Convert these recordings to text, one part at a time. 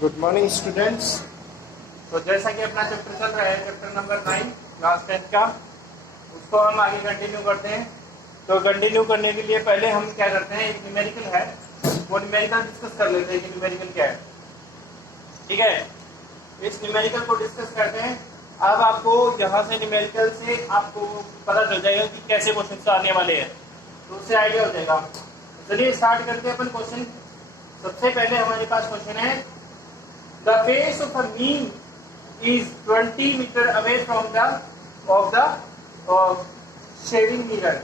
Good morning students. तो जैसा कि अपना चैप्टर चल रहा है, चैप्टर नंबर 9 क्लास 10 का, उसको हम आगे कंटिन्यू करते हैं। तो कंटिन्यू करने के लिए पहले हम क्या करते हैं, एक न्यूमेरिकल है वो न्यूमेरिकल डिस्कस कर लेते हैं कि न्यूमेरिकल क्या है। ठीक है, इस न्यूमेरिकल को डिस्कस करते हैं। अब आपको यहाँ से न्यूमेरिकल से आपको पता चल जाएगा कि कैसे क्वेश्चन आने वाले हैं, तो उससे आइडिया हो जाएगा। चलिए स्टार्ट करते हैं अपन क्वेश्चन। सबसे पहले हमारे पास क्वेश्चन है, the face of a mean is 20 meter away from the shaving mirror।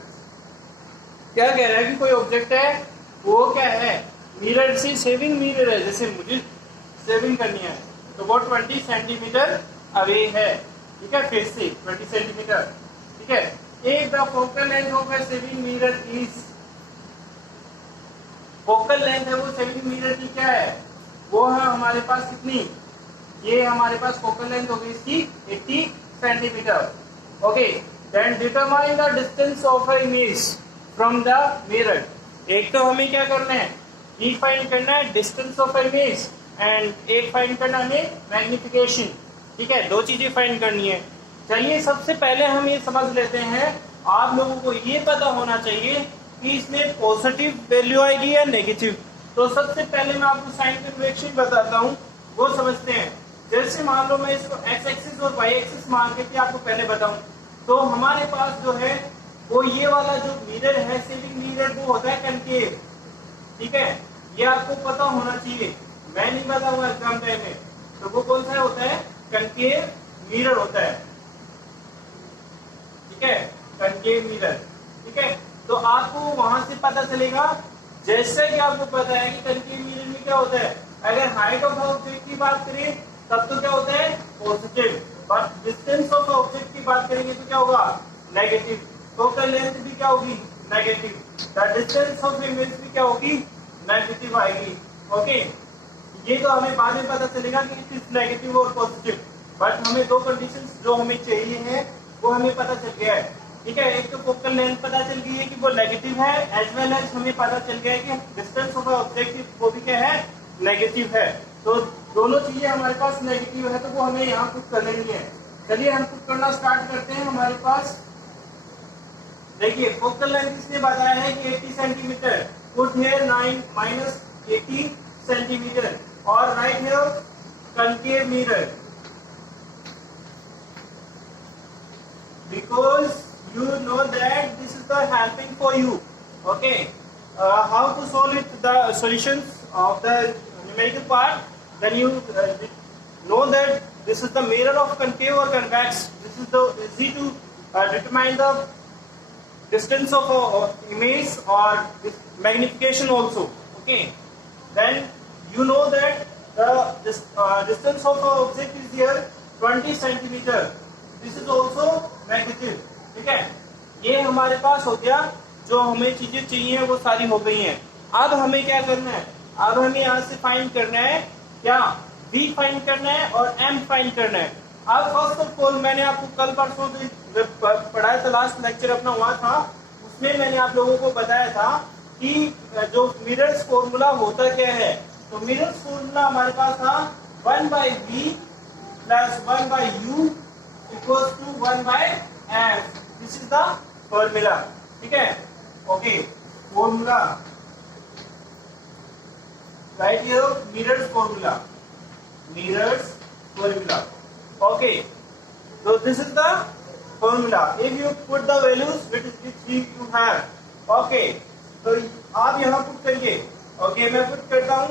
क्या कह रहा है कि कोई ऑब्जेक्ट है, वो क्या है, मिरर से शेविंग मिरर है, जैसे मुझे शेविंग करनी है तो वो 20 सेंटीमीटर अवे है। ठीक है, फेस से 20 सेंटीमीटर। ठीक है, एक the focal length of A shaving mirror is, focal length है वो शेविंग मिरर की क्या है, वो है हमारे पास कितनी, ये हमारे पास फोकल लेंथ होगी इसकी 80 centimetre. Okay, then determine the distance of a image from the mirror. एक तो हमें क्या करना है, ये फाइंड करना है distance of a image, and एक फाइंड करना है मैग्निफिकेशन। ठीक है, दो चीजें फाइंड करनी है। चलिए सबसे पहले हम ये समझ लेते हैं, आप लोगों को ये पता होना चाहिए कि इसमें पॉजिटिव वैल्यू आएगी या नेगेटिव। तो सबसे पहले मैं आपको साइन कन्वेक्शन बताता हूँ, वो समझते हैं। जैसे मान लो मैं इसको एक्स एक्सिस और वाई एक्सिस मान के आपको पहले बताऊं, तो हमारे पास जो है वो ये वाला जो मिरर है, शेविंग मिरर, वो होता है कनकेव। ठीक है, ये आपको पता होना चाहिए, मैं नहीं बताऊंगा एग्जाम टाइम में। तो वो कौन सा होता है, कनकेव मिरर होता है। ठीक है, कनकेव मिरर। ठीक है, तो आपको वहां से पता चलेगा, जैसे कि आपको पता है कि कनकेव मिरर में क्या होता है, अगर हाइट ऑफ ऑब्जेक्ट की बात करें तब तो क्या होता है, positive, but distance of object की बात करेंगे तो क्या होगा, नेगेटिव। फोकल लेंथ भी क्या होगी, negative. The distance of image भी क्या होगी, नेगेटिव आएगी। ओके, ये तो हमें बाद में पता चलेगा कि इट इज नेगेटिव और पॉजिटिव, बट हमें दो कंडीशंस जो हमें चाहिए है वो हमें पता चल गया है। ठीक है, एक तो फोकल लेंथ पता चल गई है कि वो नेगेटिव है, एज वेल एज हमें पता चल गया है कि डिस्टेंस ऑफ ऑब्जेक्ट वो भी क्या है, नेगेटिव है। तो दोनों चीजें हमारे पास नेगेटिव है, तो वो हमें यहाँ पुट कर लेनी है। चलिए हम पुट करना स्टार्ट करते हैं। हमारे पास देखिए फोकल लेंथ किसने बताया है कि 80 centimetre, put here 9 minus 80 centimetre, और right here concave mirror, because you know that this is the helping for you. Okay, how to solve it, the solutions of the numerical part, then you know that this is the mirror of concave or convex. This is the easy to determine the distance of image or magnification also. Okay, then you know that the distance of object is here 20 centimeter. This is also negative. ठीक है, ये हमारे पास हो गया, जो हमें चीजें चाहिए वो सारी हो गई हैं। अब हमें क्या करना है, अब हमें यहाँ से फाइंड करना है क्या, v फाइंड करना है और m फाइंड करना है। अब फर्स्ट ऑफ ऑल मैंने आपको कल परसों पढ़ाया था, लास्ट लेक्चर अपना हुआ था, उसमें मैंने आप लोगों को बताया था कि जो मिरर्स फॉर्मूला होता क्या है। तो मिरर्स फॉर्मूला हमारे पास था 1/v plus 1/u equals to 1/f. This is the formula. ठीक है, okay, formula right here, mirrors formula, mirrors formula. Okay, so this is the formula. If you put the values which you have, okay, तो आप यहाँ put करिए। Okay, मैं put करता हूँ,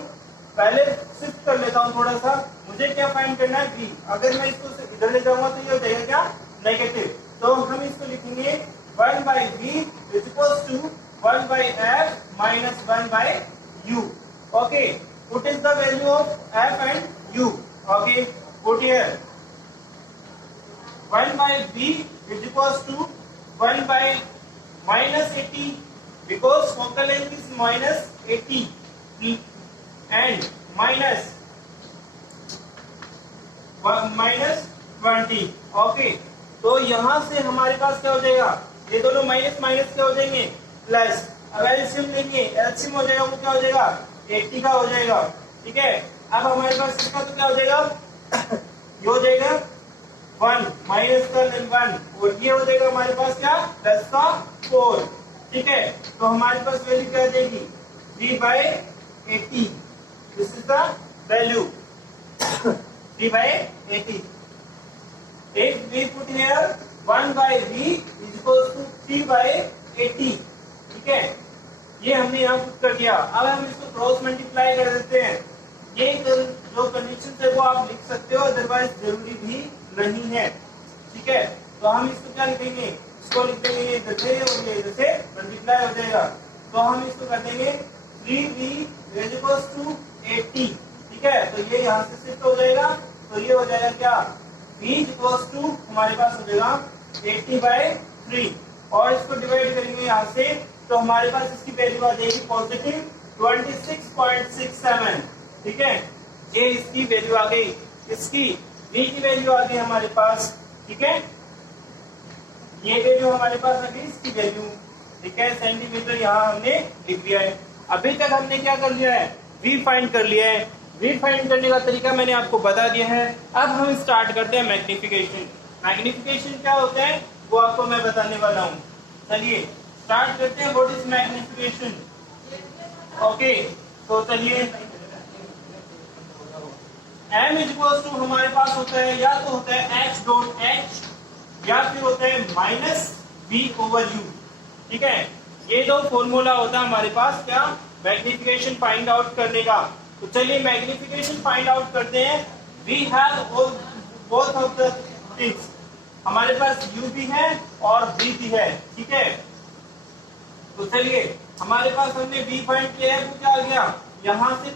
पहले शिफ्ट कर लेता हूँ थोड़ा सा। मुझे क्या फाइंड करना है, v। अगर मैं इसको इधर ले जाऊंगा तो ये हो जाएगा क्या, नेगेटिव। तो हम इसको लिखेंगे 1/v is equals to 1/f minus 1/u। Okay, what is the value of f and u। Okay, put here 1/v is equals to 1/-80, because focal length is -80 and -20। Okay, तो यहाँ से हमारे पास क्या हो जाएगा, ये दोनों माइनस माइनस क्या हो जाएंगे, प्लस। अब एलसीएम लेंगे, एलसीएम हो जाएगा वो क्या हो जाएगा, 80 का हो जाएगा। ठीक है, अब हमारे पास इसका तो क्या हो जाएगा, ये हो जाएगा 1 माइनस का 1 और ये हो जाएगा हमारे पास क्या, प्लस का 4। ठीक है, तो हमारे पास वैल्यू क्या आ जाएगी, v/80। This is the value 3/80। If we put here 1/v is equals to 3/80। ठीक है, ये हमने यहाँ पुट कर दिया। अब हम इसको क्रॉस मल्टीप्लाई कर देते हैं। ये जो कंडीशन है वो आप लिख सकते हो, अदरवाइज जरूरी भी नहीं है। ठीक है, तो हम इसको क्या लिखेंगे, इसको लिख देंगे ये इधर से और ये इधर से मल्टीप्लाई हो जाएगा। तो हम इसको कर देंगे 3v is equals to 80। ठीक है, तो ये यहाँ से शिफ्ट हो जाएगा, तो ये हो जाएगा क्या, v is equals to हमारे पास हो जाएगा 80/3 और इसको डिवाइड करेंगे यहाँ से, तो हमारे पास इसकी वैल्यू आ जाएगी पॉजिटिव 26.67। ठीक है, ये इसकी वैल्यू आ गई, इसकी v की वैल्यू आ गई हमारे पास। ठीक है, ये वैल्यू हमारे पास आ गई, इसकी वैल्यू। ठीक है, सेंटीमीटर यहाँ हमने लिख दिया है। अभी तक हमने क्या कर लिया है, v फाइंड कर लिया है। v फाइंड करने का तरीका मैंने आपको बता दिया है। अब हम स्टार्ट करते हैं मैग्निफिकेशन। मैग्निफिकेशन क्या होता है वो आपको मैं बताने वाला हूँ। चलिए स्टार्ट करते हैं। What is magnification? ओके, तो चलिए m इज इक्वल टू हमारे पास होता है, या तो होता है h डॉट h या फिर होता है माइनस v/u। ठीक है, ये दो फॉर्मूला होता है हमारे पास क्या, मैग्निफिकेशन फाइंड आउट करने का। तो चलिए मैग्निफिकेशन फाइंड आउट करते हैं। We have both of the things, हमारे पास u भी है और v भी है। ठीक है, तो चलिए हमारे पास हमने v फाइंड किया है, तो क्या आ गया, यहाँ से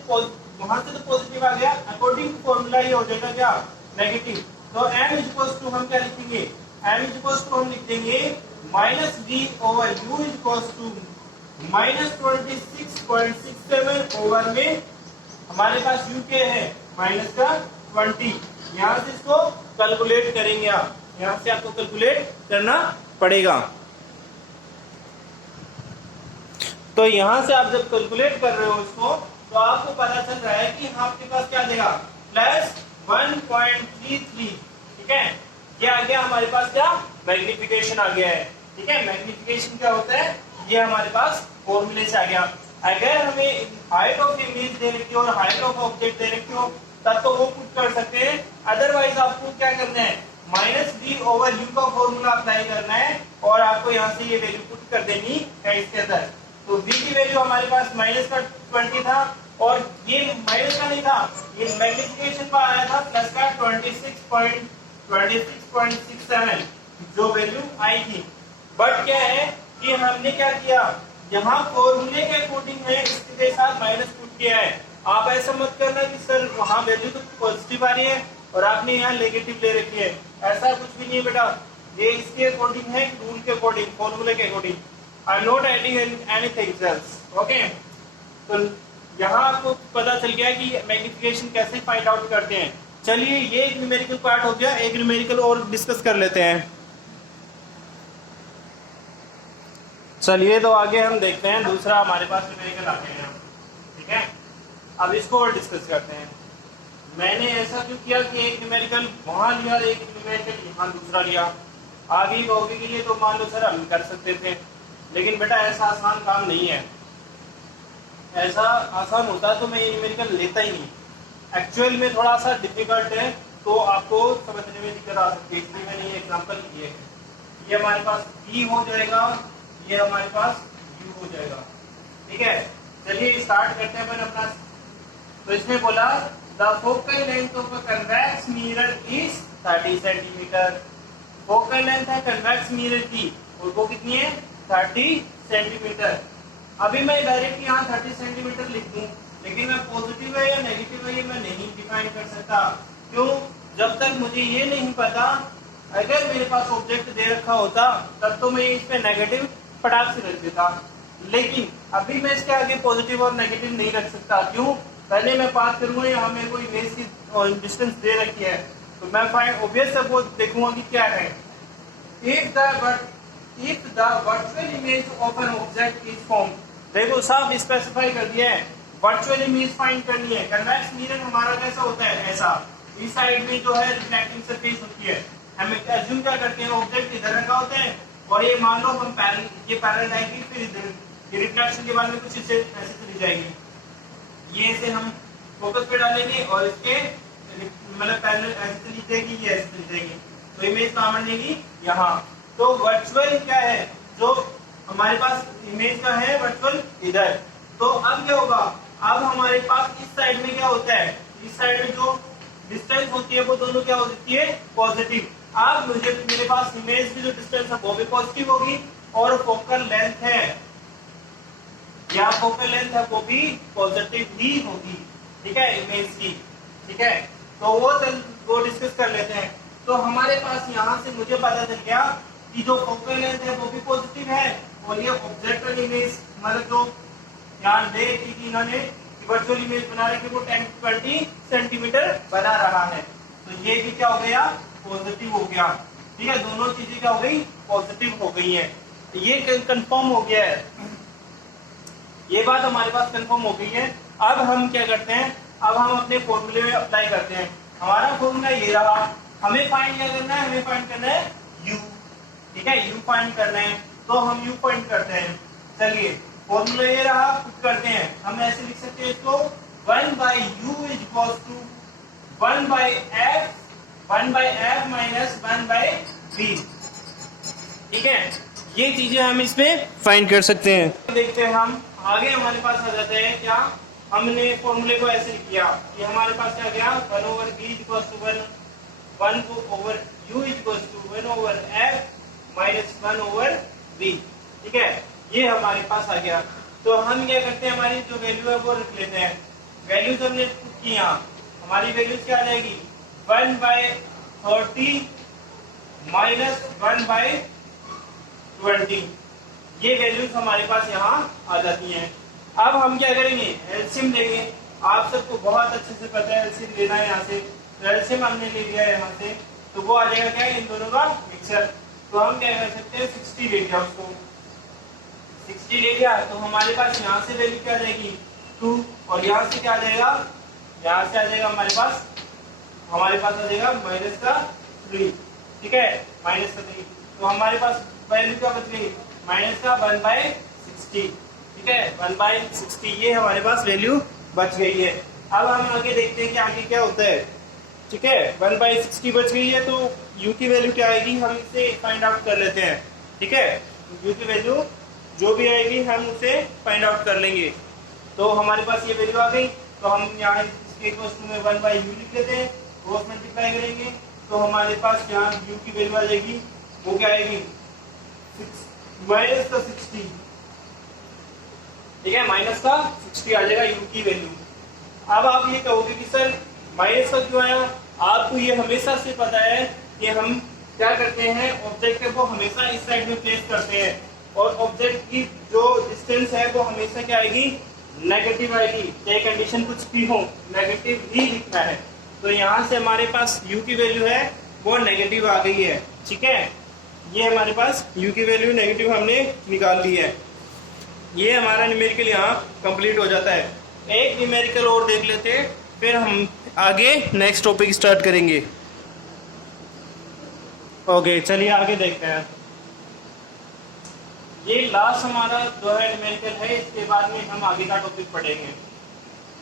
वहां से तो पॉजिटिव आ गया, अकॉर्डिंग टू फॉर्मूला ये हो जाएगा क्या, नेगेटिव। तो m इज इक्वल टू हम क्या लिखेंगे, m इज इक्वल टू हम लिख देंगे minus v/u is equal to minus 26.67 over में हमारे पास u क्या है, माइनस का 20। यहाँ से इसको कैलकुलेट करेंगे आप, यहाँ से आपको कैलकुलेट करना पड़ेगा। तो यहाँ से आप जब कैलकुलेट कर रहे हो इसको, तो आपको पता चल रहा है कि आपके पास क्या देगा, प्लस 1.33। ठीक है, ये आ गया हमारे पास क्या, मैग्निफिकेशन आ गया है। ठीक है, मैग्निफिकेशन क्या होता है, ये हमारे पास फॉर्मूले से आ गया। अगर हमें हाइट ऑफ इमेज दे रखी हो और हाइट ऑफ ऑब्जेक्ट दे रखी हो तब तो वो पुट कर सकते हैं, अदरवाइज आपको क्या करना है, माइनस v/u का फॉर्मूला अप्लाई करना है और आपको यहाँ से ये वैल्यू पुट कर देनी है इसके अंदर। तो v की वैल्यू हमारे पास माइनस का 20 था और ये माइनस का नहीं था, ये मैग्निफिकेशन पर आया था प्लस का 26.67 जो वैल्यू आई थी। बट क्या है कि हमने क्या किया, यहाँ फॉर्मूले के अकॉर्डिंग है, इसके साथ माइनस पुट किया है। आप ऐसा मत करना कि सर वहाँ वैल्यू तो पॉजिटिव आ रही है और आपने यहाँ नेगेटिव ले रखी है, ऐसा कुछ भी नहीं बेटा। ये इसके अकॉर्डिंग है, रूल के अकॉर्डिंग, फॉर्मूले के according. I am not adding anything else. Okay, तो यहाँ आपको पता चल गया कि मैग्निफिकेशन कैसे फाइंड आउट करते हैं। चलिए ये एक न्यूमेरिकल पार्ट हो गया, एक न्यूमेरिकल और डिस्कस कर लेते हैं। चलिए तो आगे हम देखते हैं, दूसरा हमारे पास न्यूमेरिकल आ गया है। ठीक है, अब इसको और डिस्कस करते हैं। मैंने ऐसा क्यों किया कि एक न्यूमेरिकल वहां लिया, एक न्यूमेरिकल यहाँ दूसरा लिया। आगे कहोगे कि ये तो मान लो सर हम कर सकते थे, लेकिन बेटा ऐसा आसान काम नहीं है। ऐसा आसान होता तो मैं ये न्यूमेरिकल लेता ही नहीं। एक्चुअल में थोड़ा सा डिफिकल्ट है, तो आपको समझने में दिक्कत आ सकती है, इसलिए मैंने ये एग्जाम्पल लिए है। ये हमारे पास b हो जाएगा, ये हमारे पास u हो जाएगा। ठीक है, चलिए स्टार्ट करते हैं अपन अपना। तो इसमें बोला the focal length of a convex mirror is 30 centimetre. Focal length है कन्वेक्स मिरर की और वो कितनी है, 30 सेंटीमीटर। अभी मैं डायरेक्ट यहाँ 30 सेंटीमीटर लिख दूं, लेकिन मैं पॉजिटिव है या नेगेटिव है ये मैं नहीं डिफाइन कर सकता। क्यों, जब तक मुझे ये नहीं पता। अगर मेरे पास ऑब्जेक्ट दे रखा होता तब तो मैं इस पे नेगेटिव फटाक से रख देता, लेकिन अभी मैं इसके आगे पॉजिटिव और नेगेटिव नहीं रख सकता। क्यों, पहले मैं बात करूंगा यहाँ मेरे को इमेज की डिस्टेंस दे रखी है, तो मैं फाइंड ऑब्वियस है वो देखूंगा कि क्या है। If the virtual image of an object is formed, देखो साफ स्पेसिफाई कर दिया है, वर्चुअल इमेज फाइंड करनी है। कन्वेक्स मिरर हमारा कैसा होता है, ऐसा इस साइड में जो है रिफ्लेक्टिंग सरफेस होती है। हम एज्यूम क्या करते हैं, ऑब्जेक्ट इधर रखा होता है और ये मान लो हम ये पैरेलल आएगी, फिर इधर ये रिफ्लेक्शन के बाद में कुछ ऐसे चली जाएगी, ये ऐसे हम फोकस पे डालेंगे और इसके मतलब पैरेलल ऐसे चली जाएगी, ये ऐसे चली जाएगी, तो इमेज कहाँ बनेगी, यहाँ। तो वर्चुअल क्या है, जो हमारे पास इमेज का है वर्चुअल इधर। तो अब क्या होगा, अब हमारे पास इस साइड में क्या होता है, इस साइड में जो डिस्टेंस होती है वो दोनों क्या होती है, पॉजिटिव। अब मुझे मेरे पास इमेज की जो डिस्टेंस है वो भी पॉजिटिव होगी और फोकल लेंथ है या फोकल लेंथ है वो भी पॉजिटिव ही होगी, ठीक है, इमेज की, ठीक है। तो वो डिस्कस कर लेते हैं। तो हमारे पास यहाँ से मुझे पता चल गया कि जो फोकल लेंथ है वो भी पॉजिटिव है और ये ऑब्जेक्ट इमेज मतलब जो ध्यान दे कि इन्होंने वर्चुअल इमेज बना रहे कि वो 10-20 सेंटीमीटर बना रहा है, तो ये भी क्या हो गया, पॉजिटिव हो गया, ठीक है। दोनों चीजें क्या हो गई, पॉजिटिव हो गई हैं। ये कंफर्म हो गया है, ये बात हमारे पास कंफर्म हो गई है। अब हम क्या करते हैं, अब हम अपने फॉर्मूले में अप्लाई करते हैं। हमारा फॉर्मूला ये रहा, हमें फाइंड क्या करना है, हमें फाइंड करना है u, ठीक है, u फाइंड करना है। तो हम u फाइंड करते हैं। चलिए फॉर्मूला ये रहा, पुट करते हैं। हम ऐसे लिख सकते हैं इसको 1/u = 1/f माइनस 1/v, ठीक है। ये चीजें हम इसमें फाइंड कर सकते हैं। देखते हैं हम आगे, हमारे पास आ जाता है क्या, हमने फॉर्मूले को ऐसे लिख दिया कि हमारे पास क्या गया, 1/v = 1/u = 1/f minus 1/v, ठीक है, ये हमारे पास आ गया। तो हम क्या करते हैं, हमारी जो वैल्यू है वो रख लेते हैं। वैल्यूज हमने पुट की, यहाँ हमारी वैल्यूज क्या आ जाएगी, 1/30 माइनस 1/20, ये वैल्यूज हमारे पास यहाँ आ जाती हैं। अब हम क्या करेंगे, एलसीएम लेंगे। आप सबको बहुत अच्छे से पता है एलसीएम लेना है यहाँ से, तो एलसीएम हमने ले लिया है यहाँ से, तो वो आ जाएगा क्या, इन दोनों का मिक्सचर। तो हम क्या कर सकते हैं, 60 ले लिया, उसको 60 ले लिया, तो हमारे पास यहाँ से वैल्यू क्या आ जाएगी 2 और यहाँ से क्या आ जाएगा, यहाँ से आ जाएगा हमारे पास आ जाएगा माइनस का 3, ठीक है, माइनस का 3। तो हमारे पास वैल्यू क्या बच गई, माइनस का 1/60, ठीक है, 1/60, ये हमारे पास वैल्यू बच गई है। अब हम आगे देखते हैं कि आगे क्या होता है, ठीक है। 1/60 बच गई है, तो u की वैल्यू क्या आएगी, हम इसे फाइंड आउट कर लेते हैं, ठीक है। u की वैल्यू जो भी आएगी हम उसे फाइंड आउट कर लेंगे। तो हमारे पास ये वैल्यू आ गई, तो हम यहाँ इसके इक्वल में 1/u लिख लेते हैं, क्रॉस मल्टीप्लाई करेंगे, तो हमारे पास यहाँ u की वैल्यू आ जाएगी, वो क्या आएगी, माइनस का 60, ठीक है, माइनस का 60 आ जाएगा u की वैल्यू। अब आप ये कहोगे कि सर माइनस का क्यों आया, आपको ये हमेशा से पता है कि हम क्या करते हैं, ऑब्जेक्ट है वो हमेशा इस साइड में प्लेस करते हैं और ऑब्जेक्ट की जो डिस्टेंस है वो हमेशा क्या आएगी, नेगेटिव आएगी, चाहे कंडीशन कुछ भी हो नेगेटिव ही लिखना है। तो यहाँ से हमारे पास u की वैल्यू है वो नेगेटिव आ गई है, ठीक है, ये हमारे पास u की वैल्यू नेगेटिव हमने निकाल ली है। ये हमारा न्यूमेरिकल यहाँ कंप्लीट हो जाता है। एक न्यूमेरिकल और देख लेते हैं, फिर हम आगे नेक्स्ट टॉपिक स्टार्ट करेंगे। ओके, चलिए आगे देखते हैं। ये लास्ट हमारा जो है न्यूमेरिकल है, इसके बाद में हम आगे का टॉपिक पढ़ेंगे।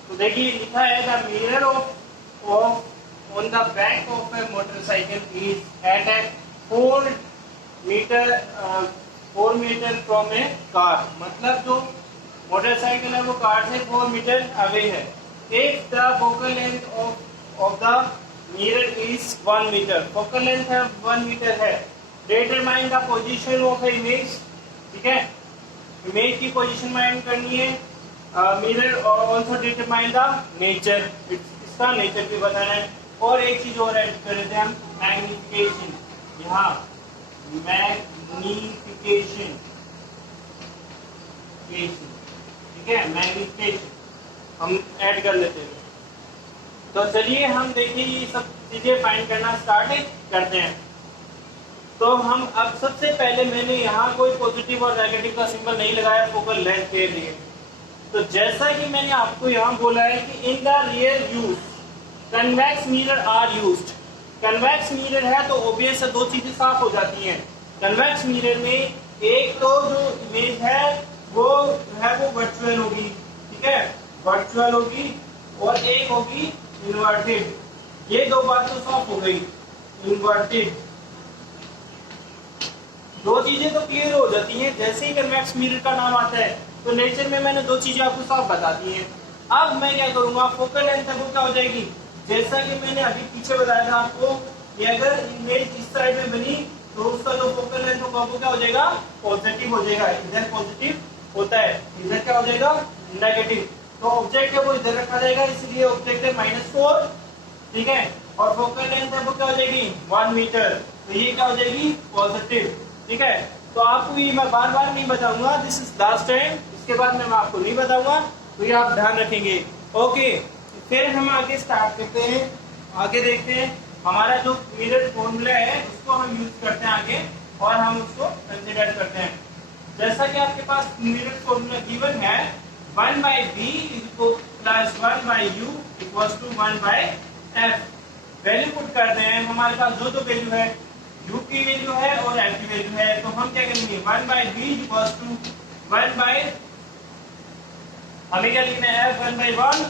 तो देखिए लिखा है the mirror of on the back of a motorcycle is at a 4 metre from a car, मतलब जो मोटरसाइकिल है वो कार से 4 मीटर अवे है। If the focal length of the mirror is 1 metre, focal length है 1 metre है, determine the position of a image, ठीक है, इमेज की पोजीशन माइंड करनी है। मिरर और ऑल्सो डिटरमाइन द नेचर, इसका नेचर भी बताना है। और एक चीज और ऐड कर देते हैं हम, मैग्निफिकेशन, यहाँ मैग्निफिकेशन, ठीक है, मैग्निफिकेशन हम ऐड कर लेते हैं। तो चलिए हम देखिए ये सब चीजें फाइंड करना स्टार्ट करते हैं। तो हम अब सबसे पहले मैंने यहाँ कोई पॉजिटिव और नेगेटिव का सिंबल नहीं लगाया फोकल लेंथ के लिए, तो तो जैसा कि मैंने आपको यहाँ बोला है कि in the real use convex mirror are used. Convex mirror है तो ऑब्वियस है, दो चीजें साफ हो जाती हैं। कन्वेक्स मिरर में एक तो जो इमेज है वो वर्चुअल होगी, ठीक है, वर्चुअल होगी, और एक होगी इन्वर्टेड। ये दो बात तो साफ हो गई। इन्वर्टेड, दो चीजें तो क्लियर हो जाती हैं जैसे ही कन्वेक्स मिरर का नाम आता है। तो नेचर में मैंने दो चीजें आपको साफ बता दी हैं। अब मैं क्या करूंगा, फोकल लेंथ वो क्या हो जाएगी, जैसा कि मैंने अभी पीछे बताया था आपको कि अगर इमेज इस साइड में बनी तो उसका जो फोकल लेंथ होगा वो क्या हो जाएगा, पॉजिटिव हो जाएगा। इधर पॉजिटिव होता है, इधर क्या हो जाएगा, नेगेटिव। तो ऑब्जेक्ट है वो इधर रखा जाएगा, इसलिए ऑब्जेक्ट है -4, ठीक है, और फोकल लेंथ है वो क्या हो जाएगी 1 मीटर। तो ये क्या हो जाएगी, पॉजिटिव, ठीक है। तो आपको ये मैं बार बार नहीं बताऊंगा, दिस इज लास्ट टाइम, इसके बाद मैं आपको नहीं बताऊंगा, तो ये आप ध्यान रखेंगे। ओके, फिर हम आगे स्टार्ट करते हैं, आगे देखते हैं। हमारा जो मिरर फॉर्मूला है उसको हम यूज करते हैं आगे, और हम उसको कंसीडर करते हैं। जैसा कि आपके पास मिरर फॉर्मूला गिवन है, 1/b plus 1/u equals to 1/f। Value put करते हैं, हमारे पास जो वैल्यू है, u की वैल्यू है और f की वैल्यू है, तो हम क्या करेंगे 1/b इक्वल्स टू 1/, हमें क्या लिखना है, f1/1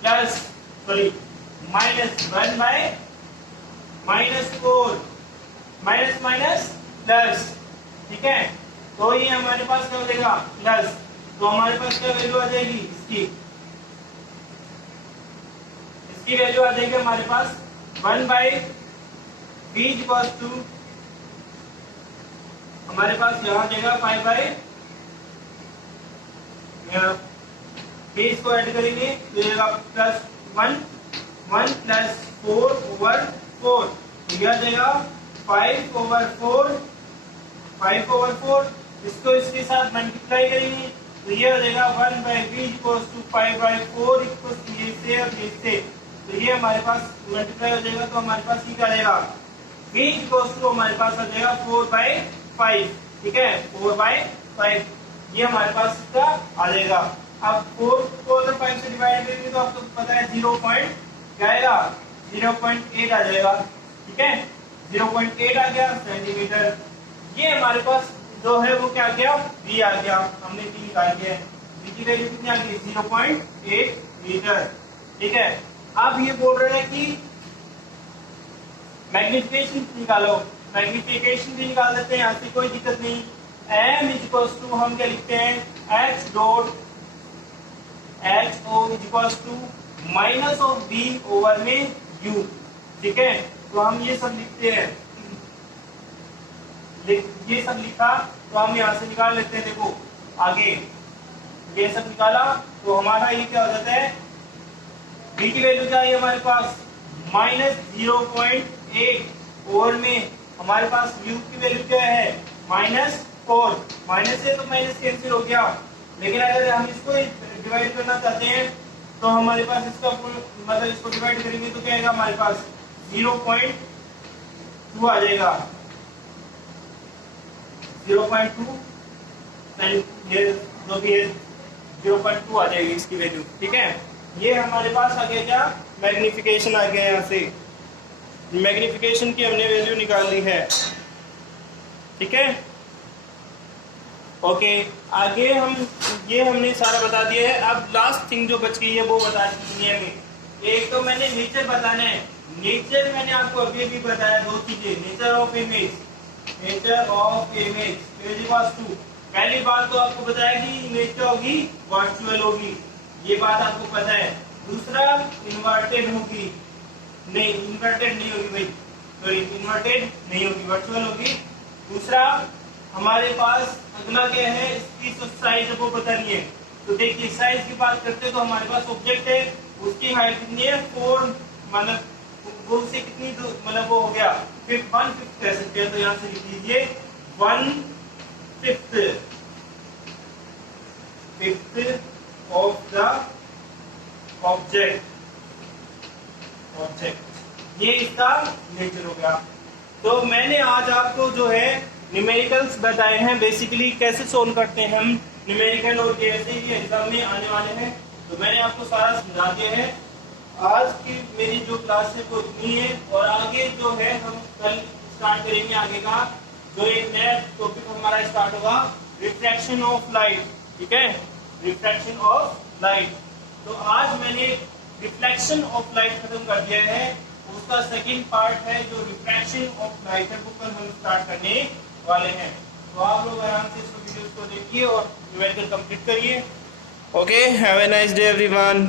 plus -1/-4 minus minus plus, ठीक है। तो ये हमारे पास क्या हो जाएगा, प्लस। तो हमारे पास क्या वैल्यू आ जाएगी, इसकी वैल्यू आ जाएगी हमारे पास 1/b इक्वल्स टू, हमारे पास यहाँ जाएगा 5/, बेस को ऐड करेंगे तो जाएगा +1 प्लस 4/4, तो यह जाएगा 5/4, इसको इसके साथ मल्टीप्लाई करेंगे तो ये हो जाएगा 1/b equals to 5/4 equals to ये से और ये से, तो ये हमारे पास मल्टीप्लाई हो जाएगा। तो हमारे पास ये क्या आएगा, b इक्वल्स टू हमारे पास आ जाएगा 4/5, ठीक है, 4/5, ये हमारे पास इसका आ जाएगा। अब 4 को अगर 5 से डिवाइड करेंगे तो आपको पता है 0.8 आ जाएगा, ठीक है, 0.8 आ गया सेंटीमीटर। ये हमारे पास जो है वो क्या आ गया, b आ गया, हमने b निकाल दिया है, b की वैल्यू कितनी आ गई 0.8 मीटर, ठीक है। अब ये बोल रहे हैं कि मैग्निफिकेशन निकालो, मैग्निफिकेशन भी निकाल देते हैं, यहाँ से कोई दिक्कत नहीं। m इक्वल्स टू हम क्या लिखते हैं, h0 equals to minus of b over में u, ठीक है। तो हम ये सब लिखते हैं, ये सब लिखा तो हम यहाँ से निकाल लेते हैं। देखो आगे ये सब निकाला तो हमारा ये क्या हो जाता है, b की वैल्यू क्या है हमारे पास -0.8 ओवर में हमारे पास u की वैल्यू क्या है -4, माइनस से तो माइनस कैंसिल हो गया, लेकिन अगर हम इसको डिवाइड करना चाहते हैं तो हमारे पास इसका मतलब इसको डिवाइड करेंगे तो क्या आएगा, हमारे पास 0.2 आ जाएगा, 0.2 ये जो भी है 0.2 आ जाएगी इसकी वैल्यू, ठीक है। ये हमारे पास आ गया क्या, मैग्निफिकेशन आ गया, यहाँ से मैग्निफिकेशन की हमने वैल्यू निकाल ली है, ठीक है। ओके, आगे हम ये हमने सारा बता दिया है। अब लास्ट थिंग जो बच गई है वो बता दी है हमें। एक तो मैंने नेचर बताना है, नेचर मैंने आपको अभी भी बताया, दो चीजें, nature of image, nature of image पहली बात तो आपको बताया कि इमेज क्या होगी, वर्चुअल होगी, ये बात आपको पता है। दूसरा इन्वर्टेड होगी, नहीं इन्वर्टेड नहीं होगी भाई, सॉरी इन्वर्टेड नहीं होगी, वर्चुअल होगी। दूसरा हमारे पास अगला क्या है, इसकी साइज वो बतानी है। तो देखिए साइज की बात करते हैं तो हमारे पास ऑब्जेक्ट है, उसकी हाइट कितनी है 4, मतलब वो से कितनी मतलब वो हो गया 1/5 कह सकते हैं। तो यहाँ से लिख लीजिए 1/5 ऑफ द ऑब्जेक्ट, ये इसका नेचर हो गया। तो मैंने आज आपको जो है न्यूमेरिकल्स बताए हैं, बेसिकली कैसे सोल्व करते हैं हम न्यूमेरिकल और जैसे ही एग्जाम में आने वाले हैं। तो मैंने आपको सारा समझा दिया है। आज की मेरी जो क्लास है वो इतनी है, और आगे जो है हम कल स्टार्ट करेंगे आगे का जो एक नया टॉपिक हमारा स्टार्ट होगा, रिफ्रैक्शन ऑफ लाइट। ठीक है, रिफ्रैक्शन ऑफ लाइट। तो आज मैंने रिफ्लेक्शन ऑफ लाइट खत्म कर दिया है, उसका सेकंड पार्ट है जो रिफ्रैक्शन ऑफ लाइट है, वो कल हम स्टार्ट करने वाले हैं। तो आप लोग आराम से इस वीडियो को देखिए और न्यूमेरिकल कंप्लीट करिए। Okay, have a nice day everyone.